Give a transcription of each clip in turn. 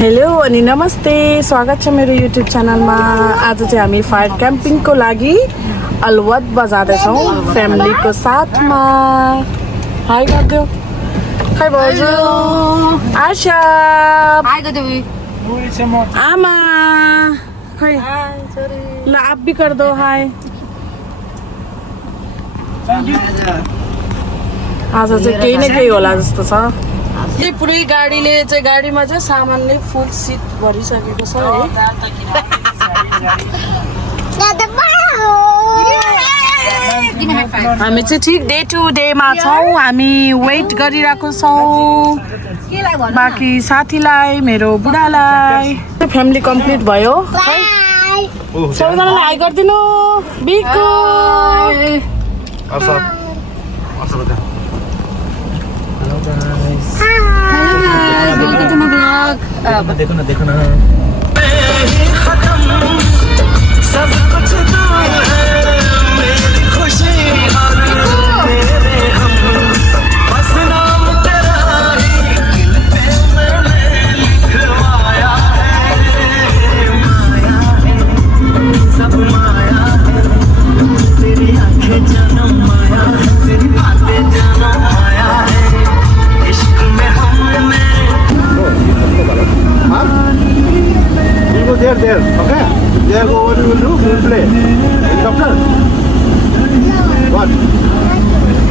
Hello अनि नमस्ते, स्वागत छ मेरो युट्युब च्यानलमा। आज चाहिँ हामी फायर क्याम्पिङको लागि अलवतमा जाँदैछौँ फ्यामिलीको साथमा। हाई गरिदेऊ। खै भाउजू आशा आमा खै ल आप भी कर दो हाई। आज चाहिँ केही न केही होला जस्तो छ। पुरै गाडीमा चाहिँ सामानले फुल सिट भरिसकेको छ है। हामी चाहिँ ठिक डे टु डेमा छौँ। हामी वेट गरिरहेको छौँ बाँकी साथीलाई, मेरो बुढालाई। फ्यामिली कम्प्लिट भयो। सबैजनालाई हाई गरिदिनु। बिकु welcome to my vlog. देखो ना सब कुछ तू है, मेरी खुशी और तेरे हम, बस नाम तेरा ही दिल पे मैंने लिखवाया है। माया है, सब माया है, तेरी आंखें जन्म माया, तेरी बातें जन्म माया है। इश्क में हमने You go there, okay? There go what you will do, we will play. Doctor? What?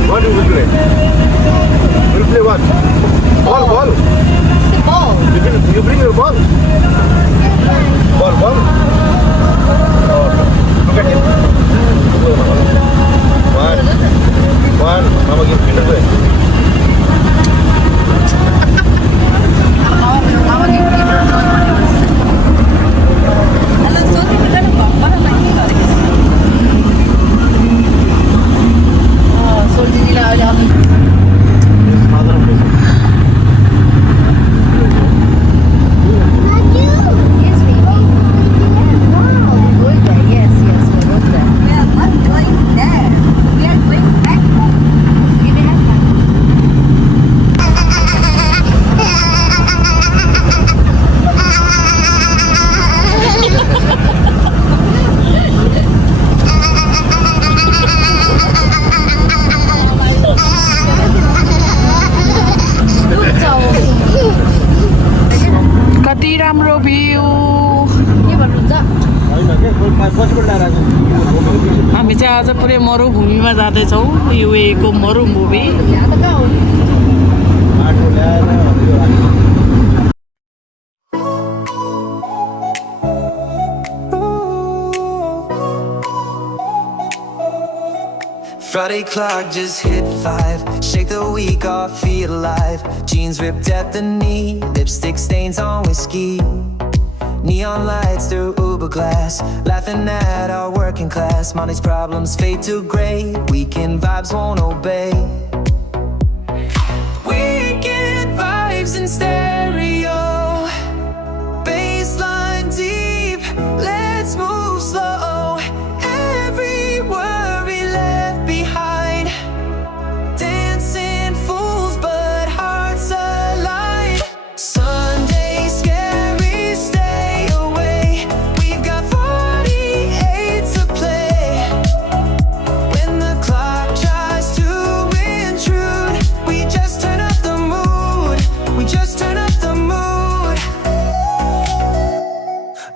What you will play? You will play what? Ball. It's a ball. You bring your ball? Ball. Oh, look at him. One. Mama give me the way. कति राम्रो view. हामी चाहिँ आज पुरै मरुभूमिमा जाँदैछौँ। युएको मरुभूमि। Friday clock just hit 5. Shake the week off, feel alive. Jeans ripped at the knee, lipstick stains on whiskey. Neon lights through Uber glass, laughing at our working class. Money's problems fade to gray, weekend vibes won't obey. Weekend vibes in stereo, bassline deep, let's move slow. Every worry left behind, dancing fools but hearts aligned. Sunday scary, stay away, we've got 48 to play. When the clock tries to intrude, we just turn up the mood, we just turn up the mood.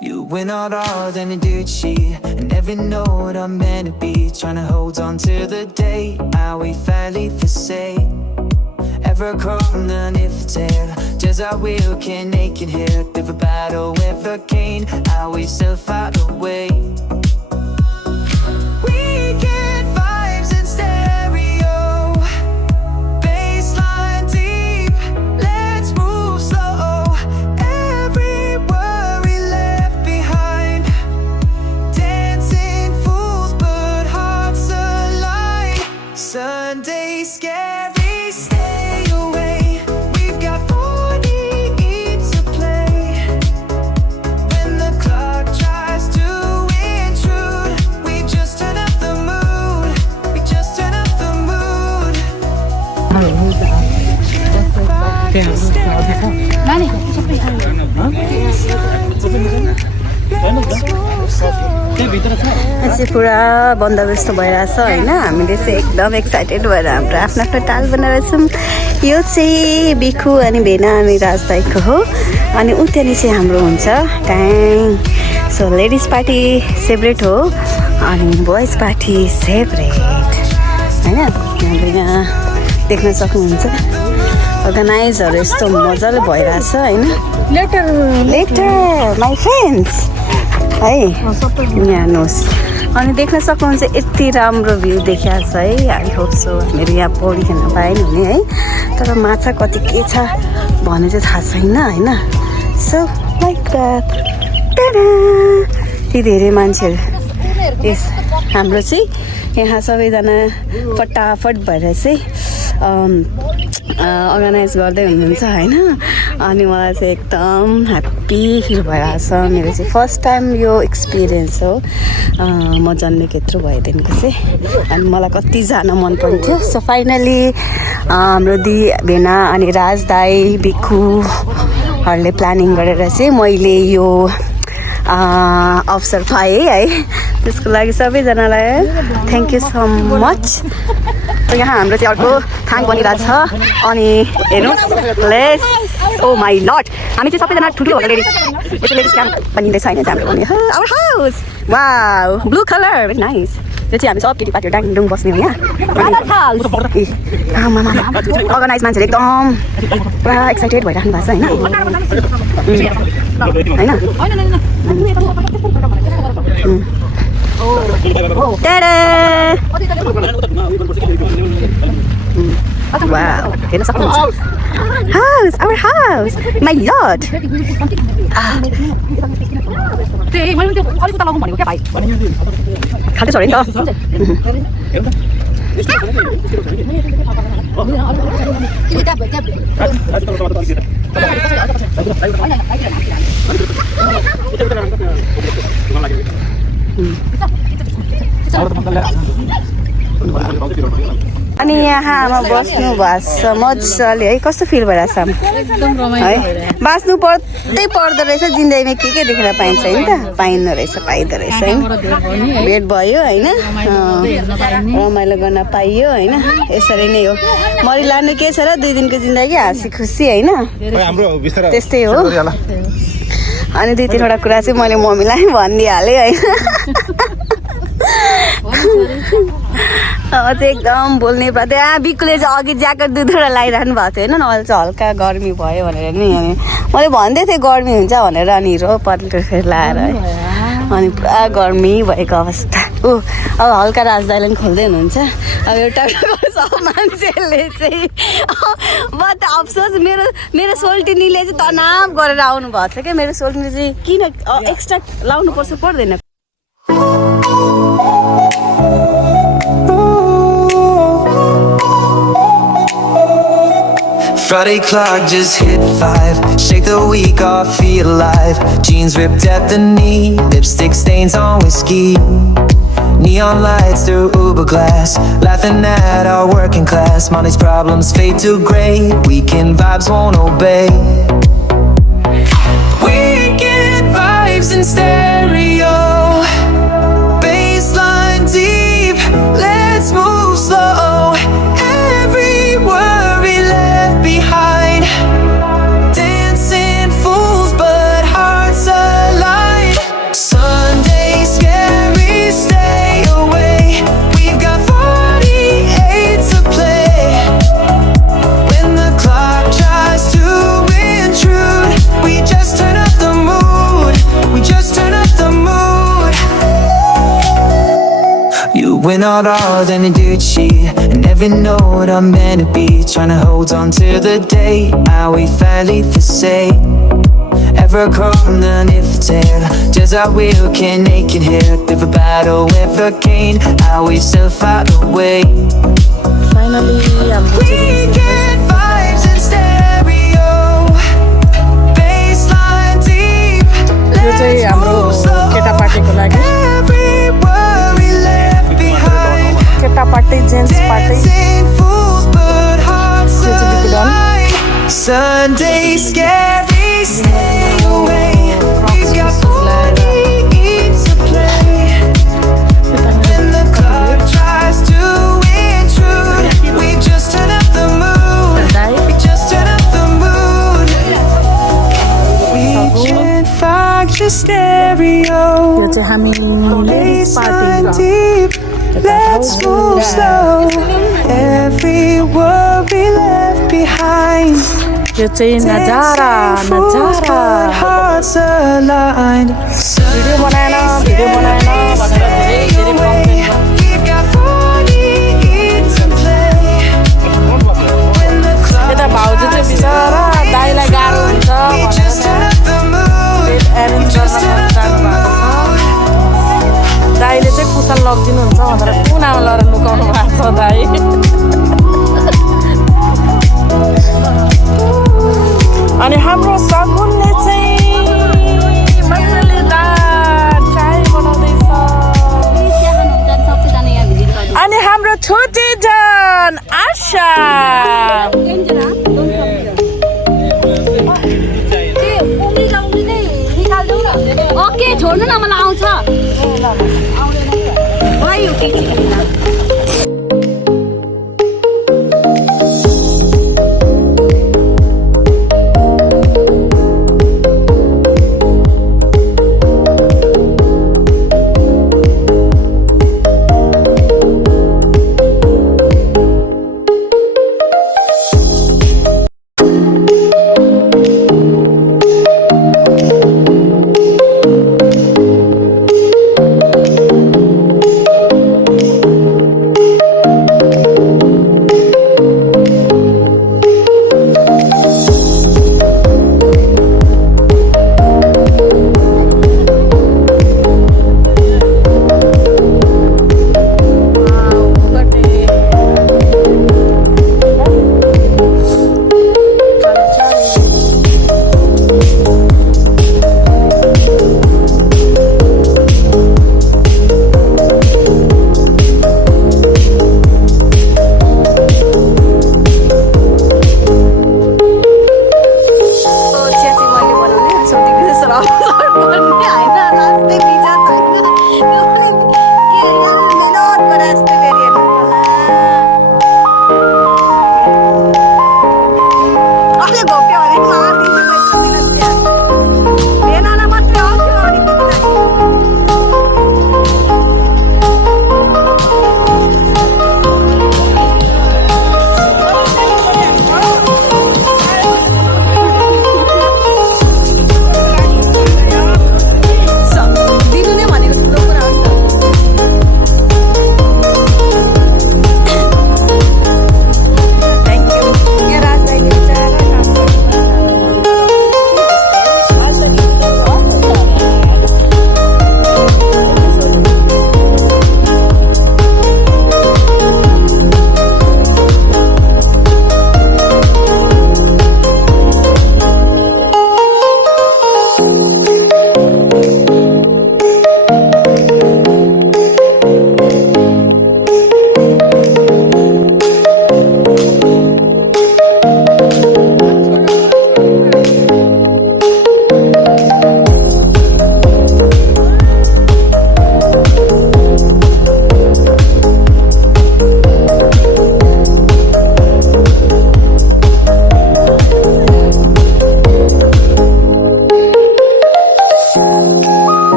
You went out all then you did she, and every note I'm meant to be, trying to hold on to the day now we finally forsake. Ever crawling if it's air, just our will can naked here. Live a battle with a cane, how we still fight away. Weekend vibes in stereo, bassline deep, let's move slow. Every worry left behind, dancing fools but hearts aligned. Sunday scary, stay away, we've got 48 to play. When the clock tries to चाहिँ पुरा बन्दोबस्त भइरहेछ होइन हामीले चाहिँ एकदम excited भएर हाम्रो आफ्नो आफ्नो टाल बनाएर छौँ यो चाहिँ बिखु अनि भेना अनि राजदाईको हो अनि ऊ त्यहाँनिर चाहिँ हाम्रो हुन्छ ट्याङ सो लेडिज पार्टी सेपरेट हो अनि बोइज पार्टी सेपरेट होइन हाम्रो यहाँ देख्न सक्नुहुन्छ अर्गनाइजहरू यस्तो मजाले भइरहेछ होइन लेटर माई फ्रेन्ड्स है यहाँ हेर्नुहोस् अनि देख्न सक्नुहुन्छ यति राम्रो भ्यू देखिएको छ है आई होप सो हामीहरू यहाँ पौडी खेल्न पाएन भने है तर माछा कति के छ भन्ने चाहिँ थाहा छैन होइन सो लाइक द्याट ती धेरै मान्छेहरू यस हाम्रो चाहिँ यहाँ सबैजना फटाफट भएर चाहिँ अर्गनाइज गर्दै हुनुहुन्छ होइन अनि मलाई चाहिँ एकदम ह्याप्पी फिल भइरहेको छ मेरो चाहिँ फर्स्ट टाइम यो एक्सपिरियन्स हो म जन्मेको यत्रो भएदेखिको चाहिँ अनि मलाई कति जान मन पर्थ्यो सो फाइनली हाम्रो दिदी भेना अनि राज दाई बिखुहरूले प्लानिङ गरेर चाहिँ मैले यो अवसर पाएँ है त्यसको लागि सबैजनालाई थ्याङ्क यू सो मच यहाँ हाम्रो चाहिँ अर्को थाङ बनिरहेको छ अनि हेर्नुहोस् लेस ओ माई लट हामी चाहिँ सबैजना ठुल्ठुलो होला लेडिज यसो लेडिज क्याम्प बनिँदैछ होइन हाम्रो पनि our house wow blue colour very nice यो चाहिँ हामी सब केटीपाटीहरू डाङडुङ बस्ने हो यहाँ अर्गनाइज मान्छेहरू एकदम पुरा एक्साइटेड भइराख्नु भएको छ होइन हेर्न सक्नुहुन्छ house our house my lord खाँदै छ नि अनि यहाँमा बस्नु भएको छ मजाले है कस्तो फिल भइरहेछ है बाँच्नु पर्दो रहेछ जिन्दगीमा के देखेर पाइन्छ नि त पाइँदो रहेछ है भेट भयो होइन रमाइलो गर्न पाइयो होइन यसरी नै हो मरि लानु के छ र 2 दिनको जिन्दगी हाँसी खुसी होइन त्यस्तै हो अनि 2-3वटा कुरा चाहिँ मैले मम्मीलाई भनिदिइहालेँ होइन चाहिँ एकदम बोल्ने त्यहाँ बिकुले चाहिँ अघि ज्याकेट 2-2वटा लगाइराख्नु भएको थियो होइन नभए चाहिँ हल्का गर्मी भयो भनेर नि अनि मैले भन्दै थिएँ गर्मी हुन्छ भनेर अनि हिरो पत्लो फेरि लाएर है अनि पुरा गर्मी भएको अवस्था अब हल्का राजदाईले पनि खोल्दै हुनुहुन्छ अब एउटा मान्छेले चाहिँ बट अफसोस मेरो सोल्टिनीले चाहिँ तनाव गरेर आउनु भएको छ क्या मेरो सोल्टिनी चाहिँ किन एक्स्ट्रा लाउनु पर्छ पर्दैन Friday clock just hit 5. Shake the week off, feel alive. Jeans ripped at the knee, lipstick stains on whiskey. Neon lights through Uber glass, laughing at our working class. Money's problems fade to gray, weekend vibes won't obey. Weekend vibes in stereo, bassline deep, let's move slow. Every worry left behind, dancing fools but hearts aligned. Sunday scary, stay away. We've got 48 to play. When the clock tries to intrude, we just turn up the mood. We just turn up the mood. You went out all in a dirt sheet, and every note I'm meant to be. Trying to hold on to the day, now we finally for say. Ever crawling if it's air, just our will can naked hair. Live a battle with a cane, how we still fight away. Finally, Weekend vibes in stereo, bassline deep, let's move slow. Every worry left behind, केटा party gents party dancing fools but hearts aligned. Sunday scary, stay away. We've got 48 to play. Watching Fox stereo. यो चाहिँ हामी ladies Baseline party deep. Let's move slow. Every worry left behind. यो चाहिँ नजारा नजारा Hearts aligned. Video बनाएन भनेर धेरै धेरै comment We've got 48 to play. When the clock यता भाउजू चाहिँ बिचरा दाइलाई गाह्रो हुन्छ we just turn up the mood. भनेर एरेन्ज गर्न जानु भएको छ दाइले चाहिँ कुसन लगिदिनुहुन्छ भनेर कुनामा लगेर लुकाउनु भएको छ दाइ अनि हाम्रो सगुनले चाहिँ मजाले दाल चाय बनाउँदैछ अनि हाम्रो छोटी जान आशा ओके छोड्नु न मलाई आउँछ भयो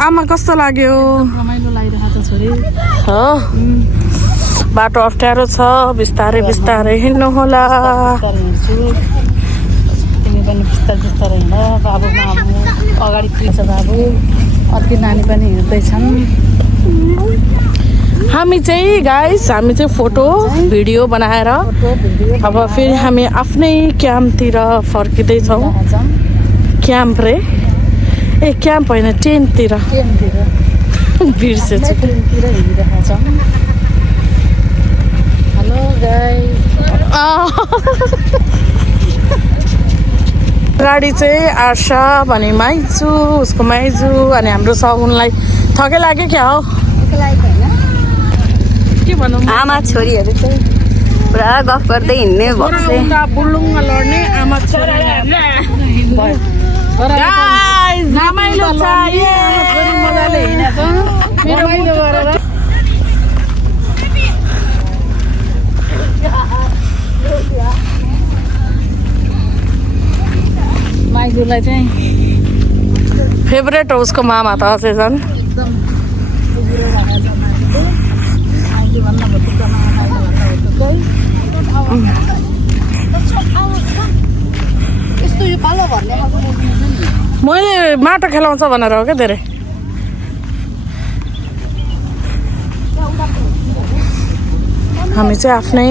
आमा कस्तो लाग्यो रमाइलो लागिरहेको छ छोरी हो बाटो अप्ठ्यारो छ बिस्तारै बिस्तारै हिँड्नु होला तिमी पनि बिस्तारै बिस्तारै हिँड बाबु मामु अगाडि पुग्छ बाबु अर्को नानी पनि हिँड्दैछन् हामी चाहिँ फोटो भिडियो बनाएर अब फेरि हामी आफ्नै क्याम्पतिर फर्किँदैछौँ क्याम्प रे ए क्याम्प होइन टेन्टतिर बिर्सेछु ट्रेनतिर हिँडिरहेका छौँ हेलो गाइस गाडी चाहिँ आशा भने माइजू उसको माइजू अनि हाम्रो सगुनलाई थकै लाग्यो क्या हो के भनौँ आमा छोरीहरू चाहिँ पुरा गफ गर्दै हिँड्ने भएको बुल्लुङ्ग लड्ने आमा छोरी रमाइलो छ मजाले हिँडेछ रमाइलो गरेर माइजूलाई चाहिँ फेभरेट हो उसको मामा त अझै झन् मैले माटो खेलाउँछ भनेर हो क्या धेरै हामी चाहिँ आफ्नै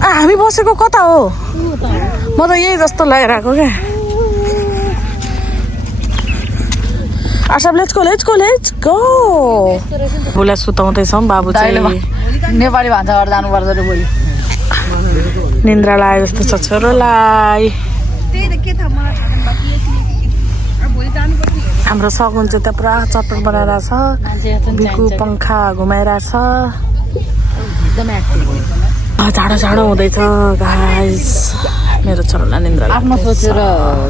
हामी बसेको कता हो म त यही जस्तो लागिरहेको क्या आशा लेट्स गो बुलाई सुताउँदैछौँ बाबु चाहिँ नेपाली भान्सा घर जानुपर्छ अरे भोलि निन्द्रा लाग्यो जस्तो छ छोरोलाई हाम्रो सगुन चाहिँ त्यहाँ पुरा चट्पट बनाइरहेछ बिकु पङ्खा घुमाइरहेछ झाडो झाडो हुँदैछ गाइस मेरो छोरोलाई निन्द्रा आफ्नो सोचेर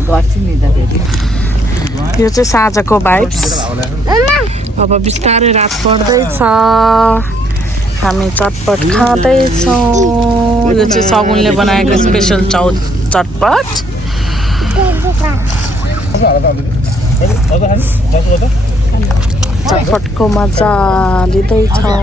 गर्छु नि त फेरि यो चाहिँ साँझको भाइब्स अब बिस्तारै रात पर्दैछ हामी चटपट खाँदैछौँ यो चाहिँ सगुनले बनाएको स्पेसल चटपट चटपटको मजा लिँदैछौँ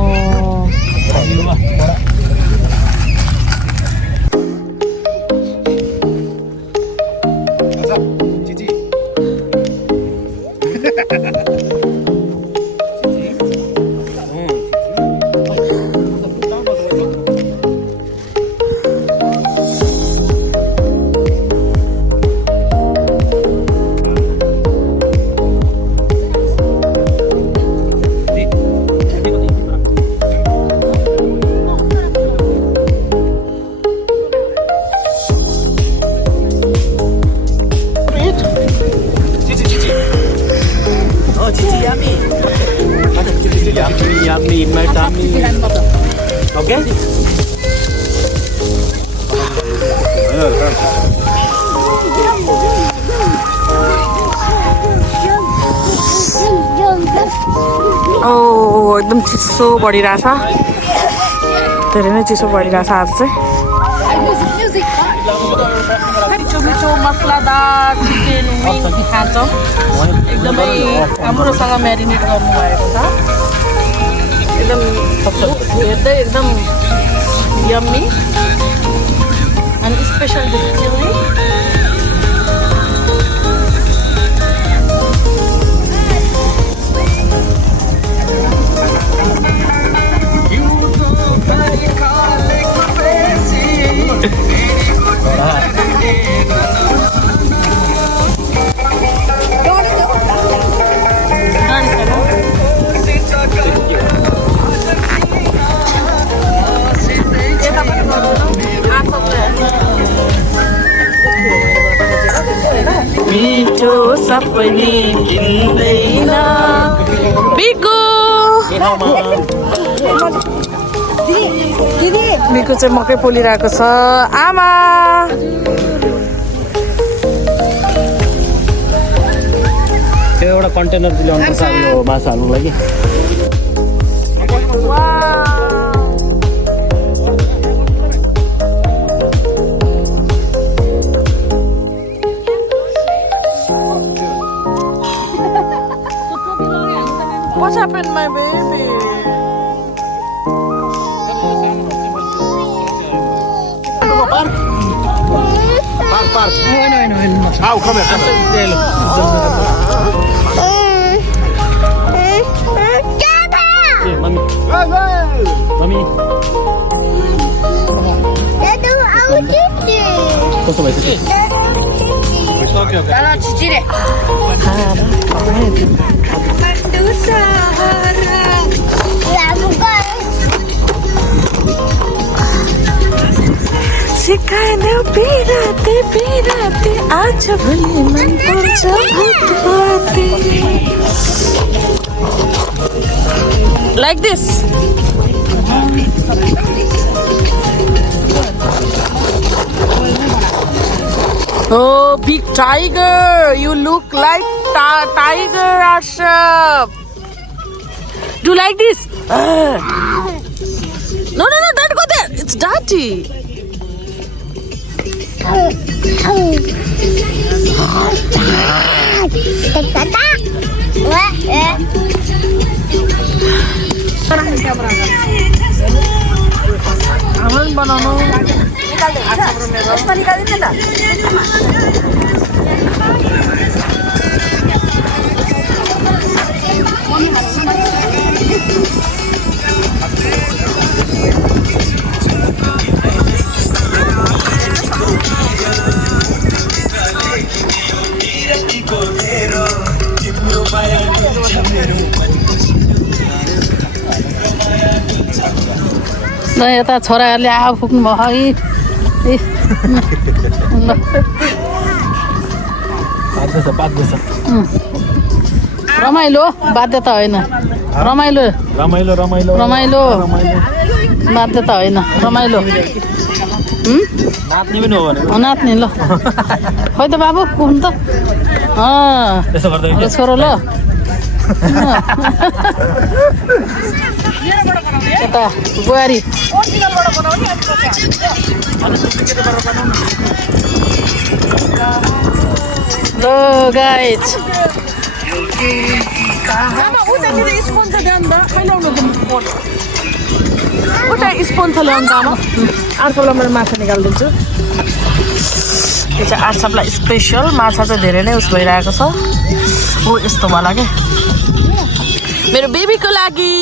Yummy, my tummy. Okay? एकदम चिसो बढिरहेछ धेरै नै चिसो बढिरहेछ आज चाहिँ मिठो मिठो मसलादार चिकन विङ्स खान्छौँ एकदमै राम्रोसँग म्यारिनेट गर्नुभएको छ एकदम हेर्दै एकदम यम्मी अनि स्पेसल डिस चिल्ली मिठो सपनी किन्दैन बिकु बिकु चाहिँ मकै पोलिरहेको छ आमा त्यो एउटा कन्टेनर ल्याउनु पर्छ यो माछा हाल्नुको लागि What happened, my baby? park. Now, come here, come here. Mummy कस्तो भएछ के सिकाएनौ पिराते पिराते आज भने मन पर्छ भुतपाते Like this. Oh, big tiger! You look like tiger, Arshab. Do you like this? No, don't go there. It's dirty. Aman बनाउनु ल यता छोराहरूले आफुक्नु भयो है रमाइलो बाध्यता होइन रमाइलो रमाइलो रमाइलो रमाइलो बाध्यता होइन रमाइलो नाच्ने पनि हो भने नाच्ने ल खै त बाबु कुन त त्यसो गर्दै छोरो ल यता बुहारी ल गाइज उता स्पोन छ ल्याउनु त आमा आर्सपलाई मैले माछा निकालिदिन्छु यो चाहिँ आर्सपलाई स्पेसल माछा चाहिँ धेरै नै उस भइरहेको छ हो यस्तो वाला क्या मेरो बेबीको लागि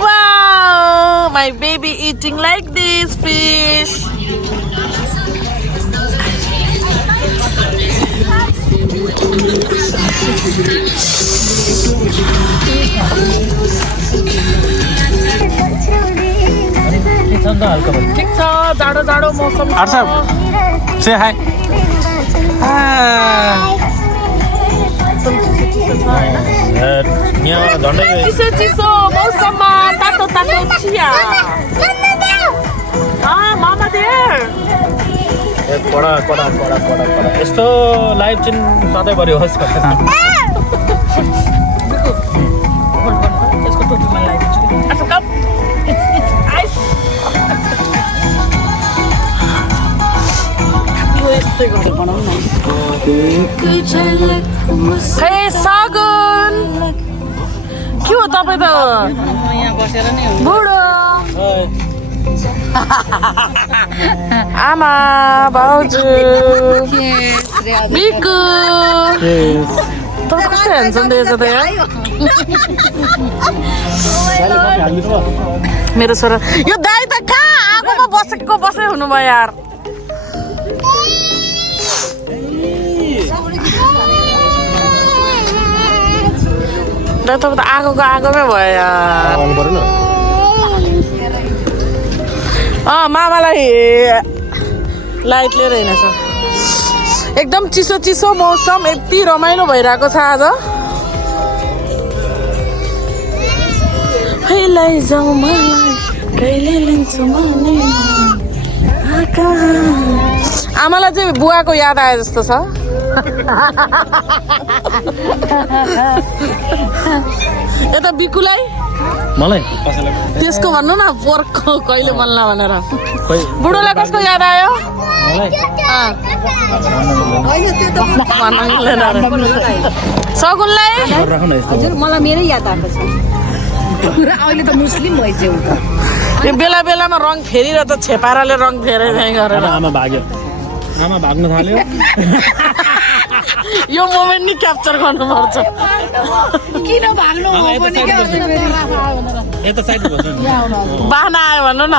wow my baby eating like this fish ठिक छ जाडो जाडो मौसम आर्सब से हाय यहाँ झन्डै चिसो चिसो मौसममा तातो तातो चिया मामा देयर कडा कडा कडा कडा कडा यस्तो लाइभ चाहिँ सधैँभरि होस् यसको टोपी मलाई लगाइदिन्छु अच्छा कम इट्स आइस यस्तै गरेर बनाउँ न हे सागन के हो तपाईँ त यहाँ बसेर नै बुढो आमा भाउजू बिकु तपाईँ कस्तो ह्यान्डसम रहेछ त यार मेरो छोरा यो दाइ त कहाँ आगोमा बसै हुनुभयो यार दाइ तपाईँ त आगोमै भयो यार मामालाई लाइट लिएर हिँडेछ एकदम चिसो चिसो मौसम यति रमाइलो भइरहेको छ आज लैजाऊ मलाई कहिले लिन्छु आमालाई चाहिँ बुवाको याद आयो जस्तो छ यता बिकुलाई मलाई त्यसको भन्नु न पोर्क कहिले बन्ला भनेर बुढोलाई कसको याद आयो सगुनलाई हजुर मलाई मेरै याद आएको छ अहिले त मुस्लिम भइसक्यो यो बेला बेलामा रङ फेरेर त छेपाराले रङ फेरे गरेर आमा भाग्यो आमा भाग्न थाल्यो यो मोमेन्ट नि क्याप्चर गर्नुपर्छ किन भाग्नु हो पनि क्या यता साइड बस्नु बाहना आयो भन्नु न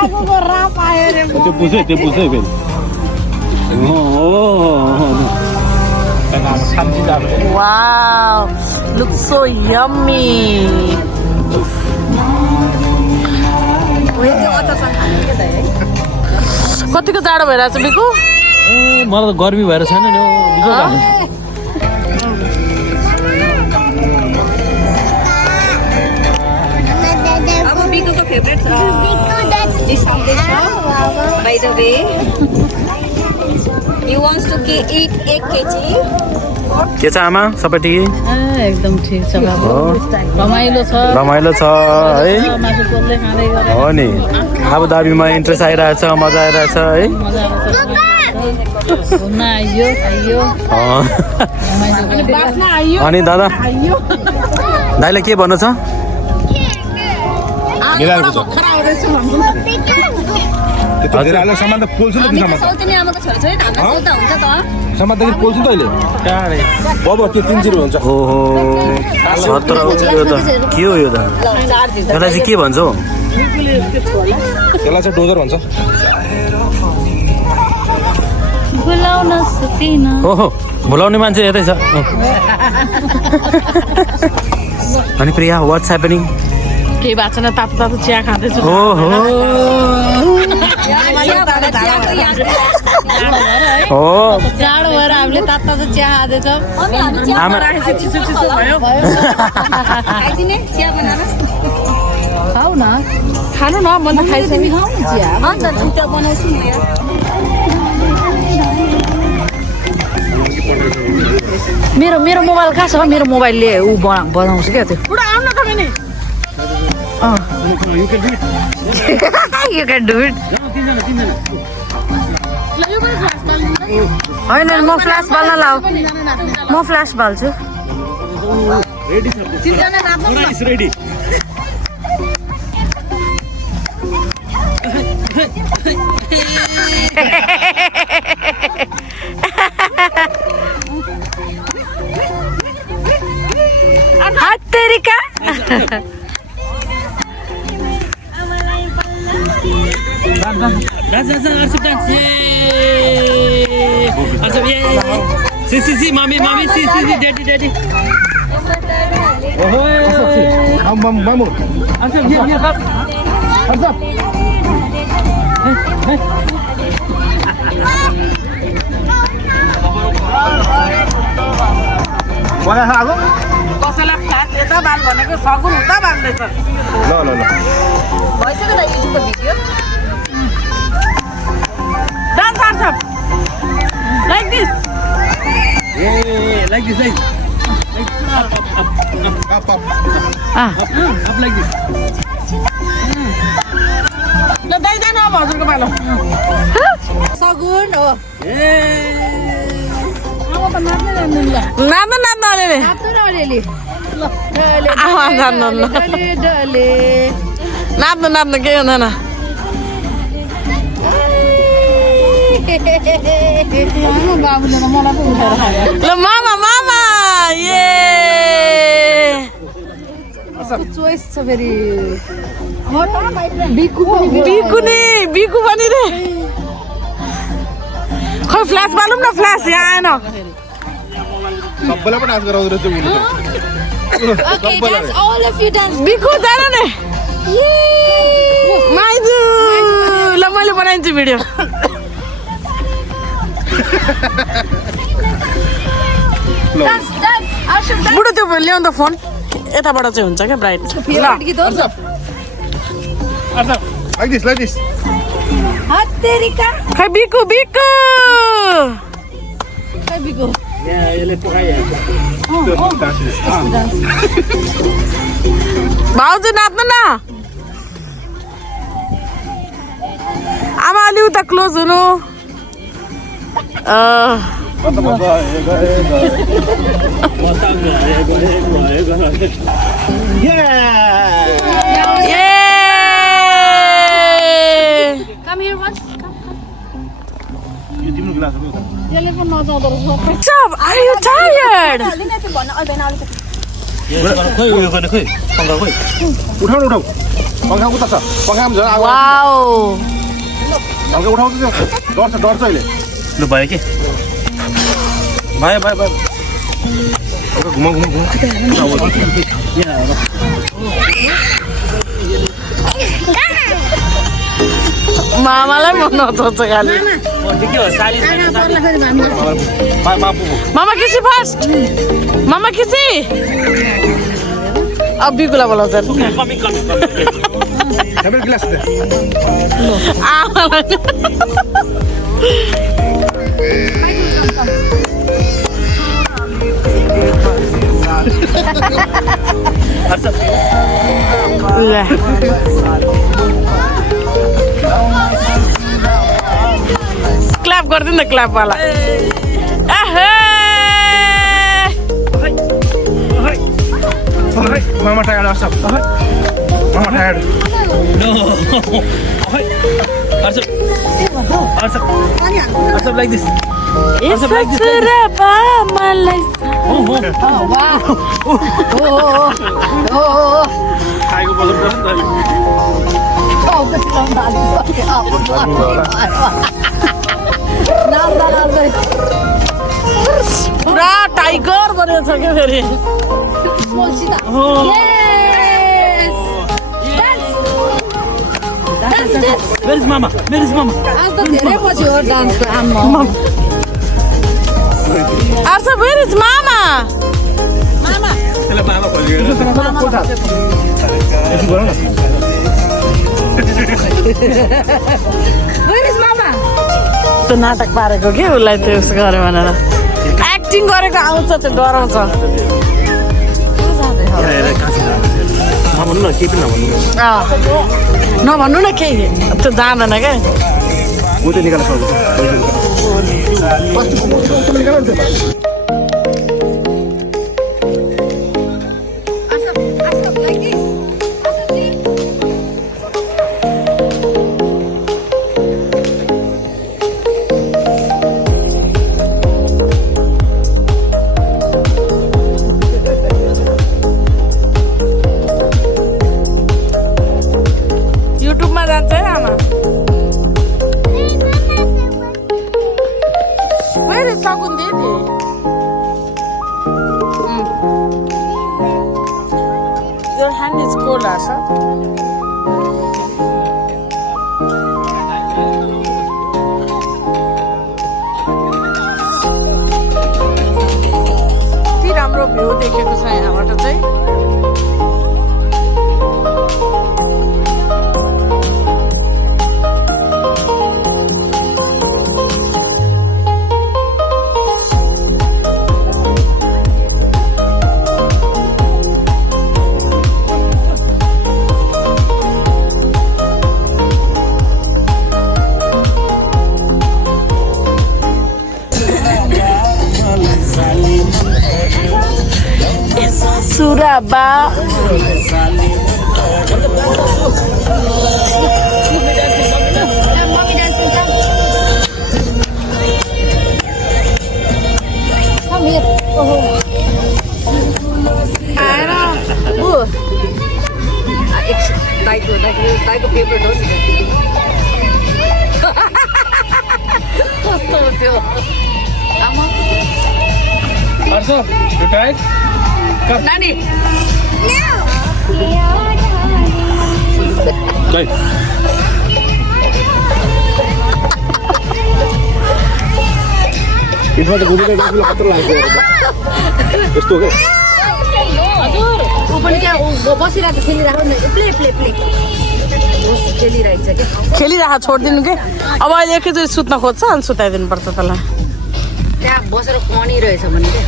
आगोको राप आयो रे त्यो पुछ्यो फेरि वाउ लुक्स सो यम्मी कतिको जाडो भइरहेछ बिकु ए मलाई त गर्मी भएर छैन नि अब बिकुको फेभरेट डिस आउँदैछ by the way he wants to eat 1 kg के छ आमा सबै ठिकै एकदम ठिक छ बाबु रमाइलो छ है मासु पोल्दै खाँदै गरेर हो नि आबुधाबीमा इन्ट्रेस्ट आइरहेछ मजा आइरहेछ है घुम्न आइयो अनि दादा दाइलाई के भन्नु छ सामान त पोल्छु नि सौतेनी आमाको छोराछोरी धान्न सौता हुन्छ त सामान त पोल्छु त अहिले बाबा त्यो 3-0 हुन्छ ओहो 17 आउँछ यो त के हो यो त त्यसलाई चाहिँ के भन्छ हौ त्यसलाई चाहिँ डोजर भन्छ बोलाउन सकिन ओहो बोलाउने मान्छे यतै छ अनि प्रिया व्हाट्स ह्यापनिङ केही भएको छैन तातो तातो चिया खाँदैछु ओहो हो जाडो भएर हामीले तातो तातो चिया खाँदैछौँ आमा चिसो चिसो भयो खाइदिने चिया बनाएर खाऊ न खानु न म त खाइसकेँ खाऊ न चिया अन्त त्यो बनाउँछु म यहाँ मेरो मोबाइल कहाँ छ मेरो मोबाइलले ऊ बनाउँछु क्या त्यो You can do it. होइन म फ्ल्यास बाल्न लाऊ म फ्ल्यास बाल्छु रेडी हत्तेरिका See, mommy, see, daddy. Mamu. Asap, here, up. Asap. Mana aku? कसैलाई फ्ल्यास यता बाल भनेको सगुन उता बाल्दैछ ल भइसक्यो त युट्युबको video dance WhatsApp like this Yeah, like this. Up. Up like this. ल दाइ जानु अब हजुरको पालो सगुन हो नाच्न अलिअलि नाच्नु केही हुँदैन बाबुले त मलाई पो उठाएर खायो ल मामा ये चोइस छ फेरि बिकु पनि रे खै फ्ल्यास बालौँ न फ्ल्यास यहाँ आएन सबैलाई पनि नाच गराउँदो रहेछ बिकु जान नि माइजु ल मैले बनाइदिन्छु भिडियो बुढो त्यो ल्याउँ त फोन यताबाट चाहिँ हुन्छ क्या ब्राइट Like this. खै बिकु Yeah, यसले पकाइहाल्छ भाउजू नाच्नु न आमा अलि उता क्लोज हुनु ग्लास यसले पनि नजाँदो रहेछ Are you tired? खोइ उयो गर्ने खोइ पङ्खा खोइ उठाउनु उठाउ पंखा उता छ पंखामा झन् आगो Wow. हल्का उठाउँछ त्यो डर छ अहिले लु भयो के भयो भयो भयो हल्का घुमाउ मामालाई मन नचाउँछ खालि ठिकै हो साली मामा किसी फर्स्ट मामा किसी अब बिकुला बोलाउँछ कमी हाम्रो ग्लास दे आमालाई ल क्ल्याप गरिदिनु न क्ल्यापवाला मामा टायर्ड आछ मामा टायर्ड अर्सप लाइक दिस खाएको बजार पर्छ पुरा टाइगर बनेको छ क्या फेरि Where is mama? Where is mama? Arsa, where is mama? त्यसलाई मामा खोजेको यति गर न त्यो नाटक पारेको के उसलाई त्यो उस गर्यो भनेर एक्टिङ गरेको आउँछ त्यो डराउँछ नभन्नु न केही पनि नभन्नु नभन्नु न केही त्यो जाँदैन क्या ऊ त्यो निकाल्न सक्छ युट्युबमा जान्छ है आमा Where is Sakun Didi? Your hand is cold, Asha. कति राम्रो भ्यू देखेको छ यहाँबाट चाहिँ Suraba. Taiko paper does Arshad, you tired? Nani? Right. यसमा त गुरुले गुरुले खतरा लाग्छ यस्तो के हजुर उ पनि क्या बसिरहेको खेलिरहेको न प्ले प्ले प्ले खेलिरहेछ के खेलिरहेको छोडिदिनु के अब अहिले एकैचोटि सुत्न खोज्छ अनि सुताइदिनु पर्छ त्यसलाई त्यहाँ बसेर कनी रहेछ भने के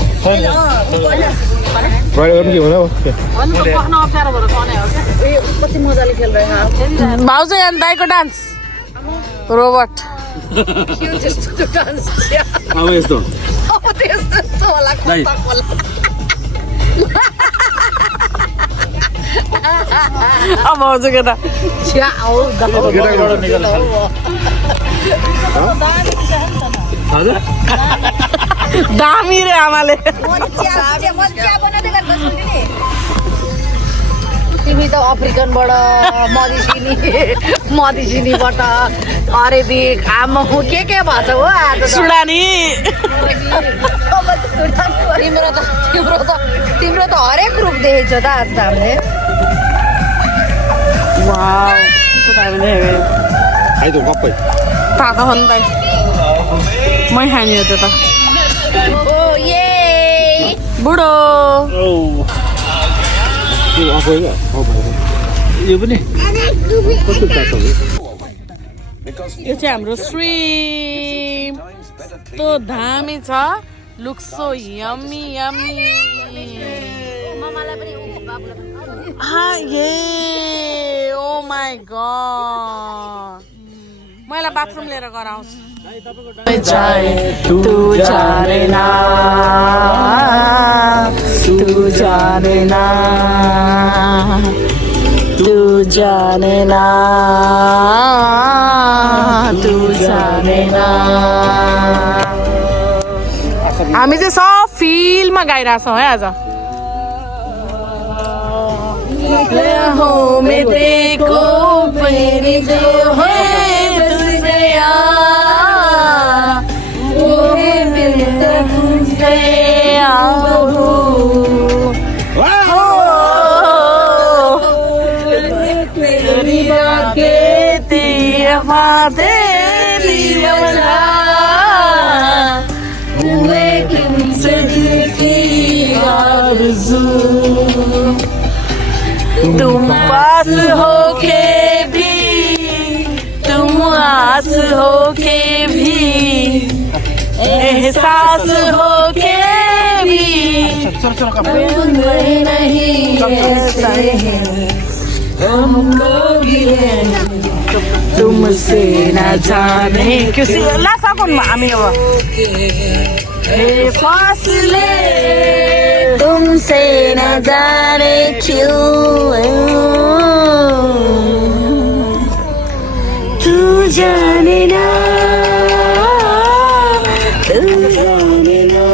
राइड गर्नु के भन्नु भन्नु त बस्न अप्ठ्यारो भएर कने हो क्या ए कति मजाले खेलिरहेको भाउजू यहाँ दाइको डान्स रोबोट के त्यस्तो डान्स अब यस्तो अब त्यस्तो होला दाइ। कता होला अब भाउजू केटा छ्या औ केटा निकाल्नु हजुर दामी रे आमाले तिमी त अफ्रिकनबाट मधेसिनीबाट अरेबिक आमा के भएछ हो आज सुडानी तिम्रो त हरेक रूप देखेछ त आज त हामीले वाउ कस्तो दामी देखेको खाइदो गप्पै तातो हो नि त मै खाने हो त्यो त बुढो यो पनि कस्तो चाहन्छ यो चाहिँ हाम्रो श्रीम कस्तो दामी छ लुक्स सो यम्मी यम्मी ये ओ माई गॉड मैले बाथरुम लिएर गराउँछु तू जाने ना तू जाने ना तू जाने ना तू जाने ना हामी चाहिँ सब फिल्डमा गाइरहेछौँ है आज हो में देखो मेरी जो है बस गया वो दिल तुमसे तेरी बातें तेरी तेरी वजह हुए किनसे की आरज़ू तुम पास होके भी तुम आस होके भी एहसास होके भी नहीं ऐसा है हमको भी है तुमसे न जाने क्यों ला सकूँ हामी अब फासले तुमसे न जाने क्यों तू जाने ना तू जाने ना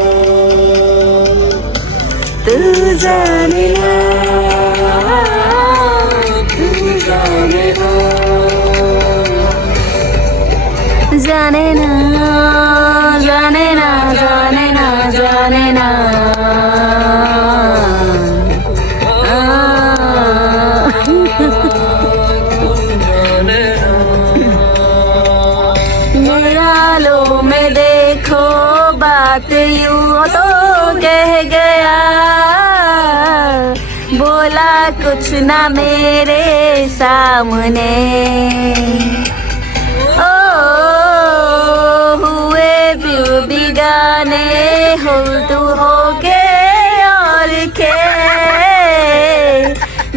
तू जाने ना तू जाने ना जाने ना जाने ना जाने ना जाने ना निरालों में देखो बात यूं तो कह गया बोला कुछ ना मेरे सामने ओ हुए दिल बिगाने हो तू हो के और के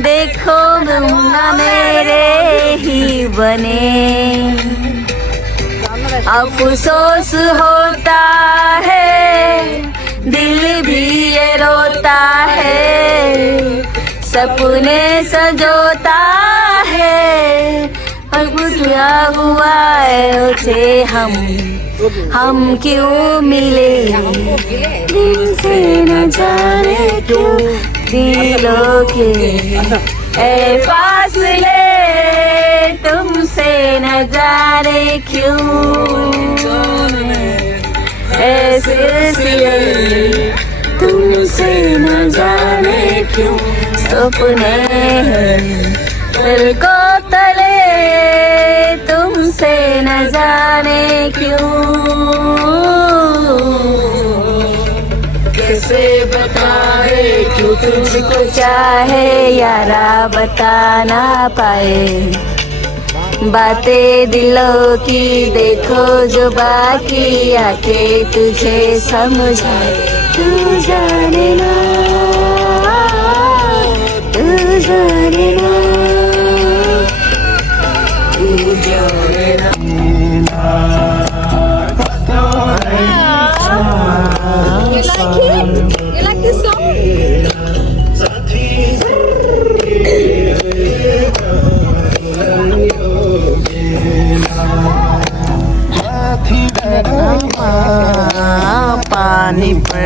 देखो ना मेरे ही बने अफसोस होता है दिल भी ये रोता है सपने सजोता है अब क्या हुआ है उसे हम क्यों मिले दिल से न जाने क्यों दिलों के ए फासले तुमसे न जाने क्यों ऐसे तुमसे न जाने क्यों सपने दिल को तले तुमसे न जाने क्यों कैसे बताए क्यों तुझको चाहे यारा बता ना पाए बातें दिलों की देखो जो बाकी आके तुझे समझाए तू जाने ना तू जाने ना तू जाने ना You like it? You like this song?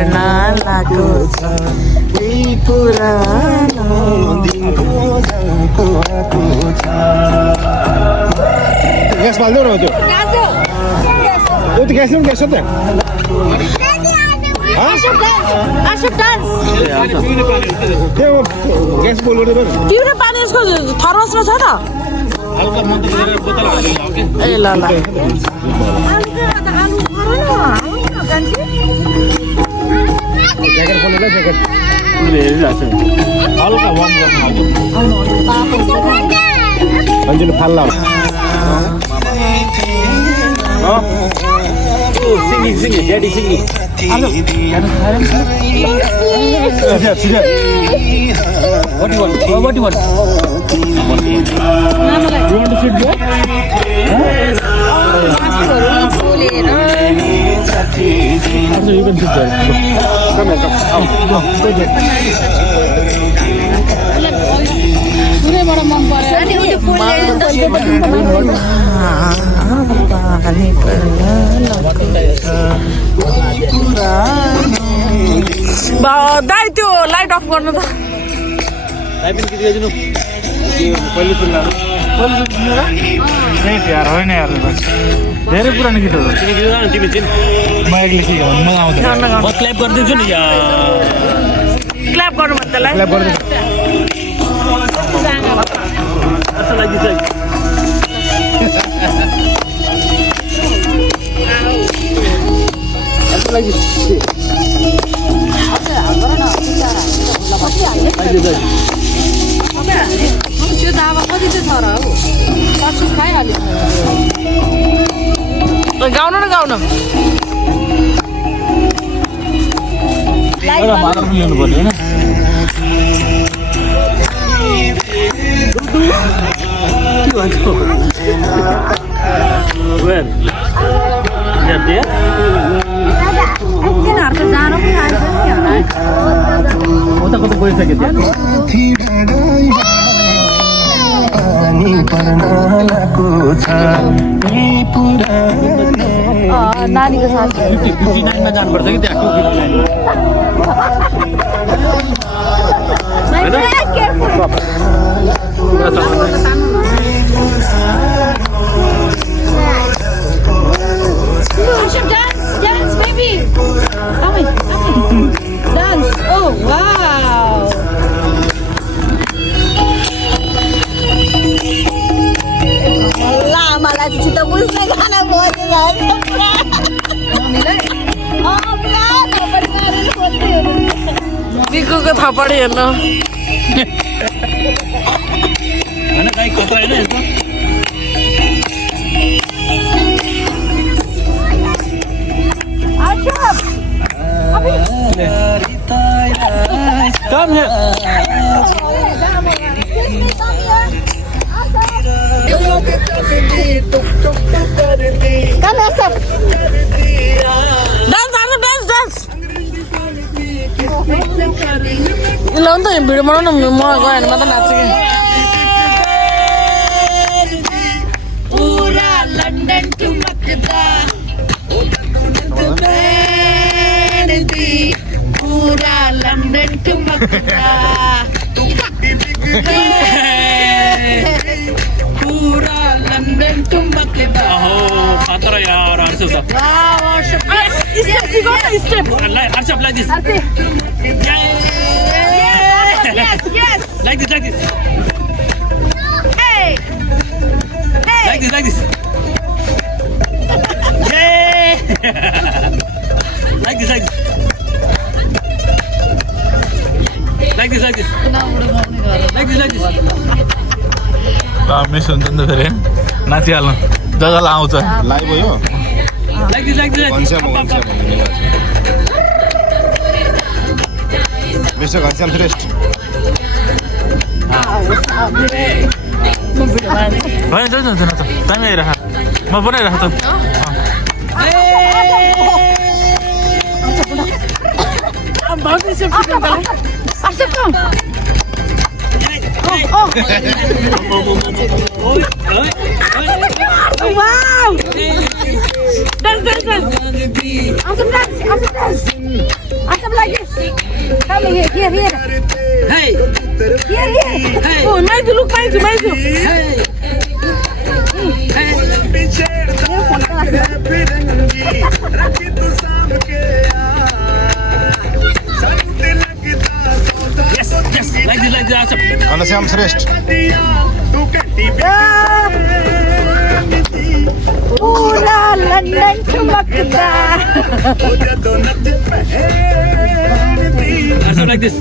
पर्न लागो छ यही पुरानो दिनको झल्को आएको छ ग्यास बाल्दै रह त्यो त्यो ग्यास ल्याउनु ग्यास त त्यो ग्यास बोल्नु पिउने पानी यसको थर्मसमा छ त हल्का मन्द गरेर बोतल हालिदिनु हो कि ए ल ल ज्याकेट खोल्नु ल ज्याकेट उसले हेरिरहेको छ हल्का वार्म गर्नु हजुर अन्जिल फाल्ला singing daddy singing What do you want? What do you want? You want to sit there? So you can sit there. Come here, come. Go there. पुरैबाट मन पर्यो दाइ त्यो लाइट अफ गर्नु त Live in किती दिनु पहिले सुन्नु यार होइन यार धेरै पुरानो गीत हो तिमी गीत गाउनु तिमी चाहिँ म एक्लै सिकेँ भने म आउँदैन म क्ल्याप गरिदिन्छु नि यार क्ल्याप गर्नु भन्दा त्यसलाई क्ल्याप गर्दै कस्तो लागिसक्यो त्यो दावा कति चाहिँ छ र हौ पर्सु खाइहाल्यो गाउनु न गाउनु एउटा मादल पनि ल्याउनु पर्यो होइन के भन्छ Where? Is that there? तिनीहरूको जानु पनि आएछ नि होला उता कता गइसक्यो त्यहाँ नानीको साथी 59 मा जानुपर्छ कि त्यहाँ 259 Dance, baby. Dance. Oh, wow. ला मलाई चाहिँ त बुझ्ने गाना भयो बिकुको थपडी हेर्नु हैन कहीं कपडा हैन यसमा Come here. Come here, dance हाल्नु डान्स डान्स ल नि त भिडियो बनाउनु न म गएन म त नाच्छु कि पूरा लंदन ठुमकदा पूरा लंदन ठुमकदा पूरा लंदन ठुमकदा हो खतरा यार हर्ष त स्टेप सिकाउ न step Harsh like this yes like this hey like this Yay! like this like this miss हुन्छ नि त फेरि नाचिहाल्नु जग्गालाई आउँछ लाइभ हो यो like this Ghanshyam mister Ghanshyam Shrestha होइन जान्छ न त टाइम आइरह म बनाइरह त भाउजू स्टेप सिकाउनु wow dance dance dance like this. Come here. Hey! Here. Oh, Maizu, look, Maizu. Yes, like this, awesome. Ghanshyam Shrestha पूरा लंदन चमकता. Awesome, like this.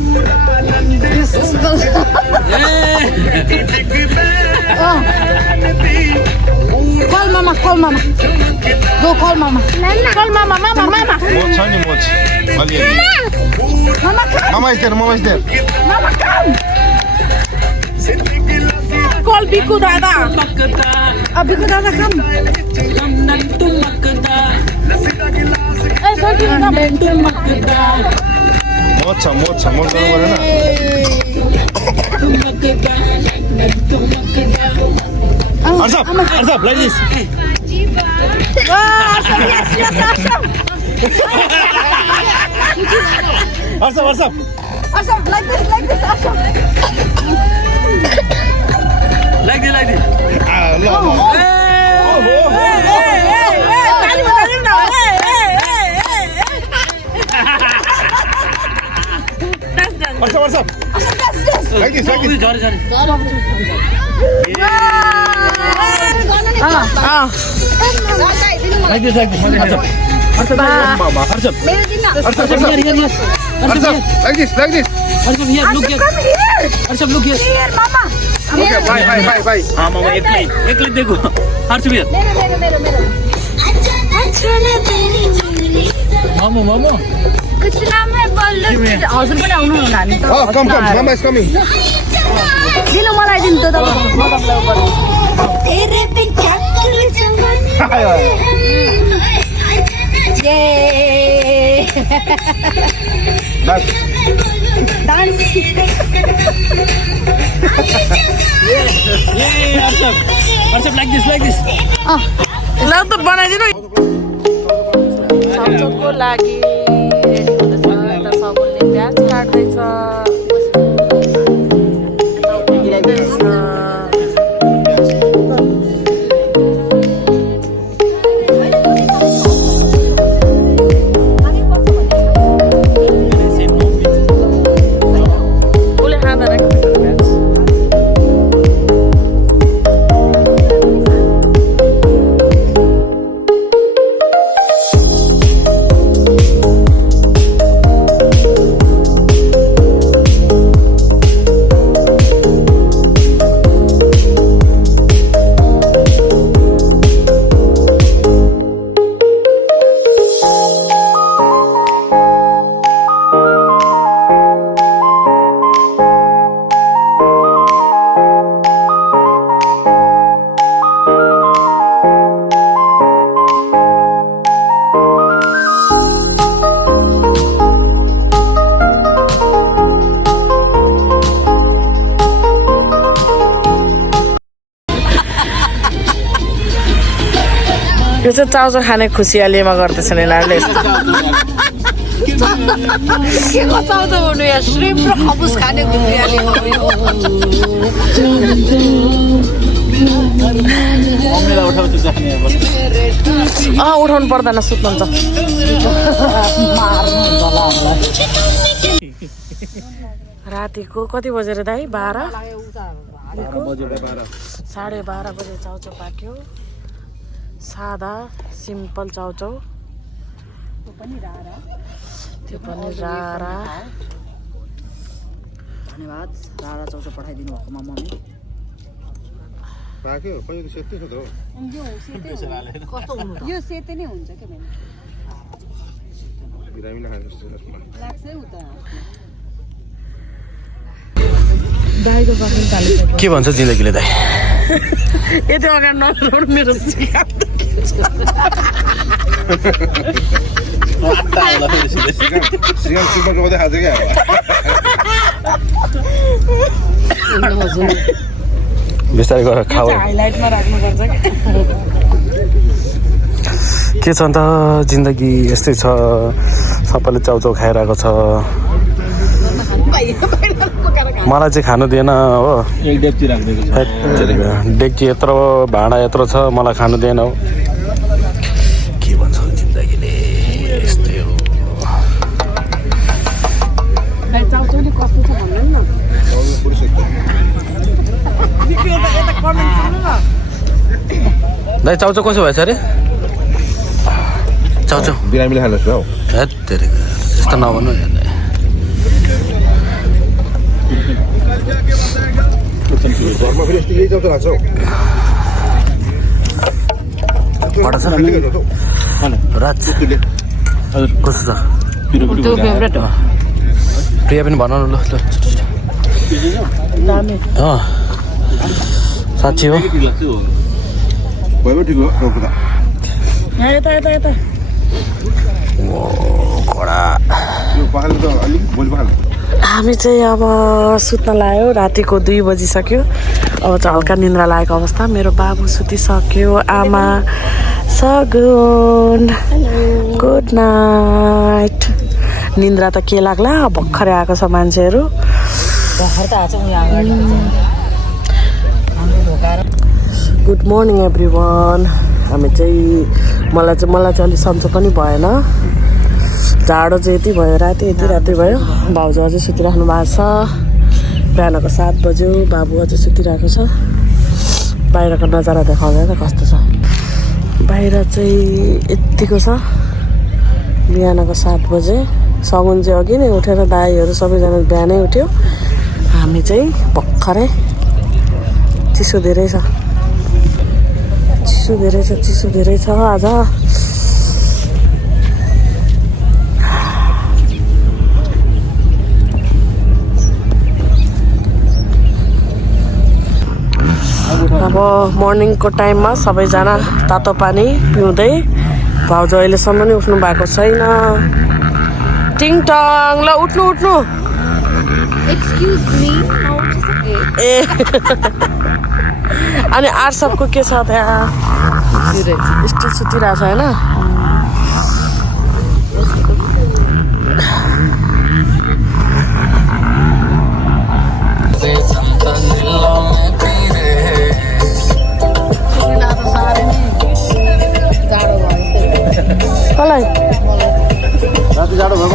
Call mama. Go call mama. Call mama. मोच छ नि मोच अलिअलि Mama come. Mama is there Mama come. Call Biku Dada. Abhi ko dada come. मोच छ मोच गर्नु परेन Arshab, like this. Arshab. Awesome, like this, awesome. Like this. Arshab like this Sorry. Like this. Arshab. Arshab like this Arshab, here, look here. Come here. Arshab, look here. Here, mama. okay bye हाँ मामा एक light देखो Arshab here. मामा कुछ नाम है बोल लो हजुर पनि आउनु न हामी त oh come mama is coming दिनु मलाई दिनु त तेरे पे क्या Bye. Dance Yeah, Arshab, like this. ल त बनाइदिनु छाउछाउको लागि रेडी हुँदैछ यता सगुनले प्याज काट्दैछ उसले खाँदैन क्या प्याज यो चाहिँ चाउचाउ खाने खुसियालीमा गर्दैछन् यिनीहरूले यस्तो के बताउँदा हुनु या श्रिम्प र खबुस खाने खुसियाली उठाउनु पर्दैन सुत्नुहुन्छ रातिको कति बजेर दाइ 12 12:30 बजे चाउचाउ पाक्यो सादा सिम्पल चाउचाउ त्यो पनि रारा धन्यवाद रारा चाउचाउ पठाइदिनु भएकोमा मम्मी पाक्यो पनि त सेतै छ त कस्तो हुनु त यो सेतै नै हुन्छ के भने बिरामी नखानु लाग्छ है उता दाइको बक्नु थालिसक्यो के भन्छ जिन्दगीले दाइ यति अगाडि नगराउनु मेरो सिगाम सुपर गर्दै खान्छ क्या बिस्तारै गरेर खाऊ हाइलाइटमा राख्नुपर्छ के छ अन्त जिन्दगी यस्तै छ सबैले चाउचाउ खाइरहेको छ मलाई चाहिँ खानु दिएन हो एक डेक्ची राखिदिएको छ डेक्ची यत्रो भाँडा यत्रो छ मलाई खानु दिएन हो के भन्छ जिन्दगीले यस्तै हो दाइ चाउचाउ कसो भएछ अरे चाउचाउ बिरामीले खानुहोस् न हौ हेत तेरेको यस्तो नभन्नु नि दाइ घरमा फेरि यस्तो यही चाउचाउ लाग्छ हौ पढा छ राज कस्तो छ प्रिया पनि भन न ल साँच्ची हो भयो ठिक हो कुरा घोडा यो पखाल्नु त अलिक भोलि पखाल्नु हामी चाहिँ अब सुत्न लाग्यो रातिको 2 बजिसक्यो अब चाहिँ हल्का निन्द्रा लागेको अवस्था मेरो बाबु सुतिसक्यो आमा सगुन गुड नाइट निन्द्रा त के लाग्ला भर्खरै आएको छ मान्छेहरू गुड मर्निङ एभ्रिवान हामी चाहिँ मलाई चाहिँ अलिक सन्चो पनि भएन जाडो चाहिँ यति भयो राति भयो भाउजू अझै सुतिराख्नु भएको छ बिहानको 7 बज्यो बाबु अझै सुतिरहेको छ बाहिरको नजारा देखाउँदैन त कस्तो छ बाहिर चाहिँ यत्तिको छ बिहानको 7 बजे सगुन चाहिँ अघि नै उठेर दाईहरू सबैजना बिहानै उठ्यो हामी चाहिँ भर्खरै चिसो धेरै छ आज अब मर्निङको टाइममा सबैजना तातो पानी पिउँदै भाउजू अहिलेसम्म नि उठ्नु भएको छैन टिङटङ ल उठ्नु ए अनि आर्सपको के छ त्यहाँ स्टिल सुतिरहेको छ होइन कसलाई राति जाडो भयो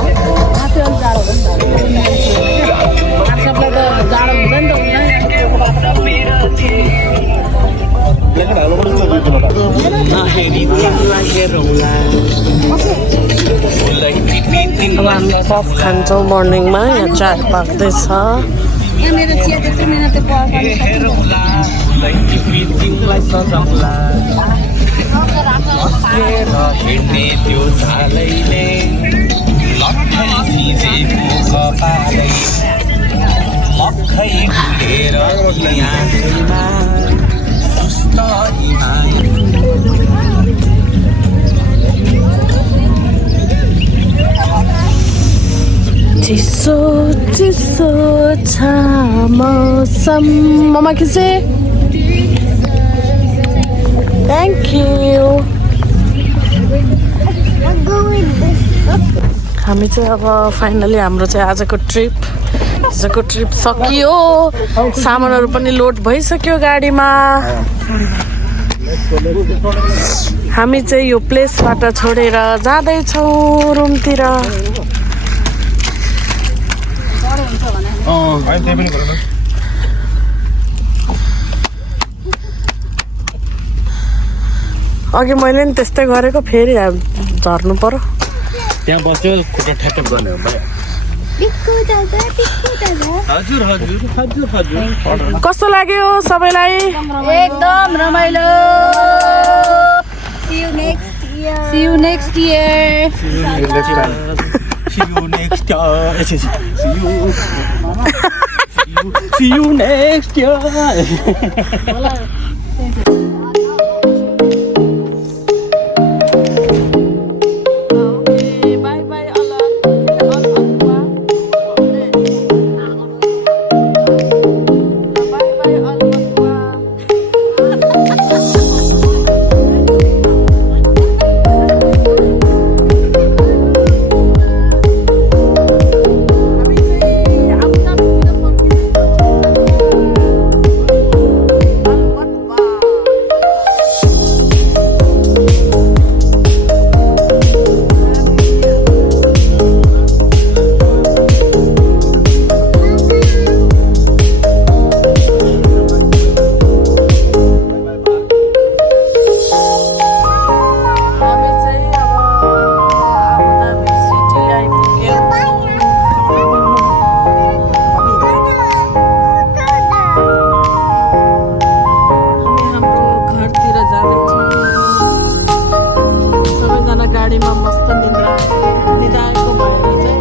अब हामी पफ खान्छौँ मर्निङमा यहाँ चाय पाक्दैछ चिसो चिसो छ मौसम ममा किसे थ्याङ्क यू हामी चाहिँ अब फाइनली हाम्रो चाहिँ आजको ट्रिप सकियो सामानहरू पनि लोड भइसक्यो गाडीमा हामी चाहिँ यो प्लेसबाट छोडेर जाँदैछौँ रुमतिर अघि मैले नि त्यस्तै गरेको फेरि झर्नु पर्यो त्यहाँ बस्यो खुट्टा ठ्याक्क गर्ने हो हजुर कस्तो लाग्यो सबैलाई एकदम रमाइलो See you next year. See you next year. गाडीमा मस्त निद्रा निदाएको भएर चाहिँ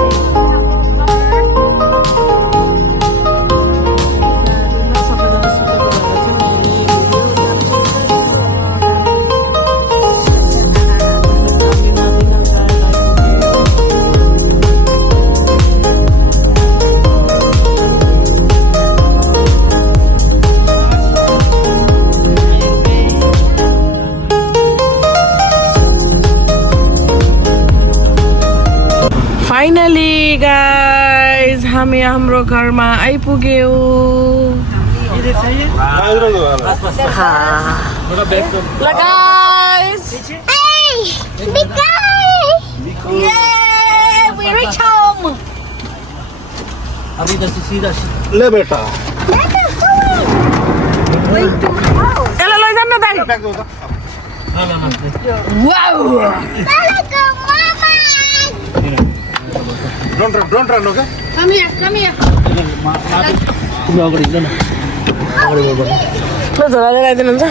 गाडीमा सबैजना सुतेको भएर चाहिँ मैले भिडियो फाइनली गाइज हामी हाम्रो घरमा आइपुग्यौँ ल गाइज ले बेटा यसलाई लैजाउँ न दाइ डोन्ट रन ओके ल झोला लिएर आइदिनुहुन्छ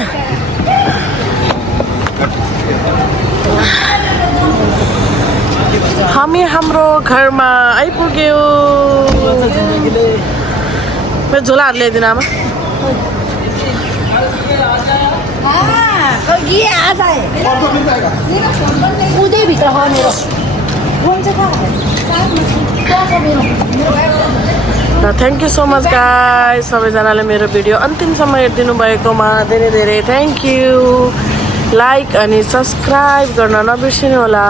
हामी हाम्रो घरमा आइपुग्यौँ मेरो झोलाहरू ल्याइदिनु आमा thank you so much guys सबैजनाले मेरो भिडियो अन्तिमसम्म हेरिदिनु भएकोमा धेरै धेरै थ्याङ्क यू लाइक अनि सब्सक्राइब गर्न नबिर्सिनु होला